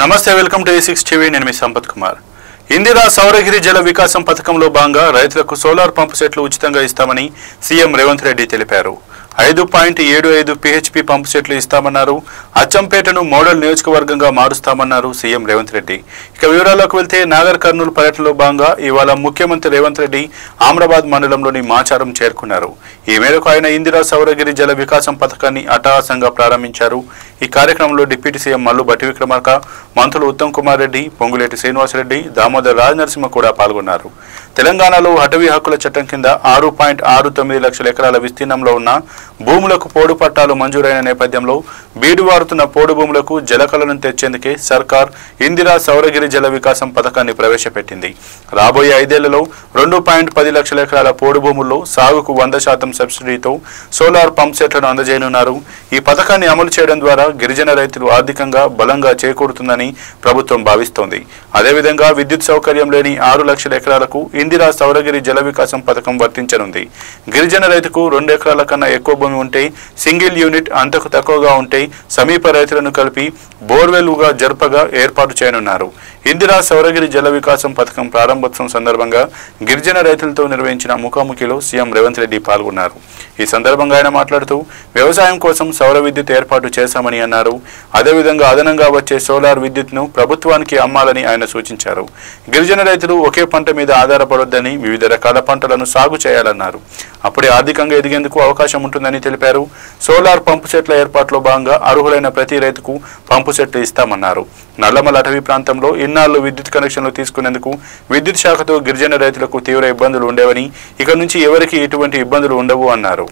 నమస్తే welcome to A6 TV నేను మీ సంపత్ కుమార్ ఇందిరా సౌరగిరి జల వికాసం పథకంలో భాగంగా రైతులకు సోలార్ పంపు సెట్లు ఉచితంగా ఇస్తామని సీఎం రేవంత్ రెడ్డి తెలిపారు 5.75 PHP పంపు సెట్లు ఇస్తామన్నారు అచ్చంపేటను మోడల్ నియోజకవర్గంగా మారుస్తామన్నారు సీఎం రేవంత్ రెడ్డి ఇక వివరాల్లోకి వెళ్తే నాగర్ కర్నూల్ పర్యటనలో భాగంగా ఇవాళ ముఖ్యమంత్రి రేవంత్ రెడ్డి ఆమ్రాబాద్ మండలంలోని మాచారం చేరుకున్నారు ఈ మేరకు ఆయన ఇందిరా సౌరగిరి జల వికాసం పథకాన్ని అట్టహాసంగా ప్రారంభించారు ఈ కార్యక్రమంలో డిప్యూటీ సీఎం మల్లు భట్టి విక్రమార్క మంత్రులు ఉత్తమ్ కుమార్ రెడ్డి పొంగులేటి శ్రీనివాస్ రెడ్డి దామోదర్ రాజనరసింహ కూడా పాల్గొన్నారు తెలంగాణలో అటవీ హక్కుల చట్టం కింద 6.69 లక్షల ఎకరాల విస్తీర్ణంలో ఉన్న భూములకు పోడు పట్టాలు మంజూరైన నేపథ్యంలో బీడువారుతున్న పోడు భూములకు జలకళను తెచ్చేందుకే సర్కార్ ఇందిరా సౌరగిరి జల వికాసం పథకాన్ని ప్రవేశపెట్టింది రాబోయే 5 ఏళ్లలో 2.10 లక్షల ఎకరాల పోడు భూముల్లో సాగుకు 100% సబ్సిడీతో సోలార్ పంప్ సెట్లను అందజేయనున్నారు ఈ పథకాన్ని అమలు చేయడం ద్వారా గిరిజన రైతులు ఆర్థికంగా బలంగా చేకూరుతుందని ప్రభుత్వం భావిస్తోంది అదేవిధంగా విద్యుత్ సౌకర్యం లేని 6 లక్షల ఎకరాలకు ఇందిరా సౌరగిరి జల వికాసం పథకం వర్తించనుంది గిరిజన రైతుకు 2 ఎకరాల కన్నా ఎక్కువ భూమి ఉంటే సింగిల్ యూనిట్ అంతకు తక్కువగా ఉంటే సమీప రైతులను కలిపి బోర్వెల్గా జరపగా ఏర్పాటు చేయనున్నారు ఇందిరా సౌరగిరి జల వికాసం పథకం ప్రారంభోత్సవం సందర్భంగా గిరిజన రైతులతో నిర్వహించిన ముఖాముఖిలో సీఎం రేవంత్ రెడ్డి పాల్గొన్నారు ఈ సందర్భంగా ఆయన మాట్లాడుతూ వ్యవసాయం కోసం సౌర విద్యుత్ ఏర్పాటు చేశామని అన్నారు అదేవిధంగా అదనంగా వచ్చే సోలార్ విద్యుత్ను ప్రభుత్వానికి అమ్మాలని ఆయన సూచించారు గిరిజన రైతులు ఒకే పంట మీద ఆధారపడొద్దని వివిధ రకాల పంటలను సాగు చేయాలన్నారు అప్పుడే ఆర్థికంగా ఎదిగేందుకు అవకాశం ఉంటుందని తెలిపారు సోలార్ పంపు సెట్ల ఏర్పాటులో భాగంగా అర్హులైన ప్రతి రైతుకు పంపు సెట్లు ఇస్తామన్నారు నల్లమల అటవీ ప్రాంతంలో ఇన్నాళ్లు విద్యుత్ కనెక్షన్లు తీసుకునేందుకు విద్యుత్ శాఖతో గిరిజన రైతులకు తీవ్ర ఇబ్బందులు ఉండేవని ఇక నుంచి ఎవరికి ఎటువంటి ఇబ్బందులు ఉండవు అన్నారు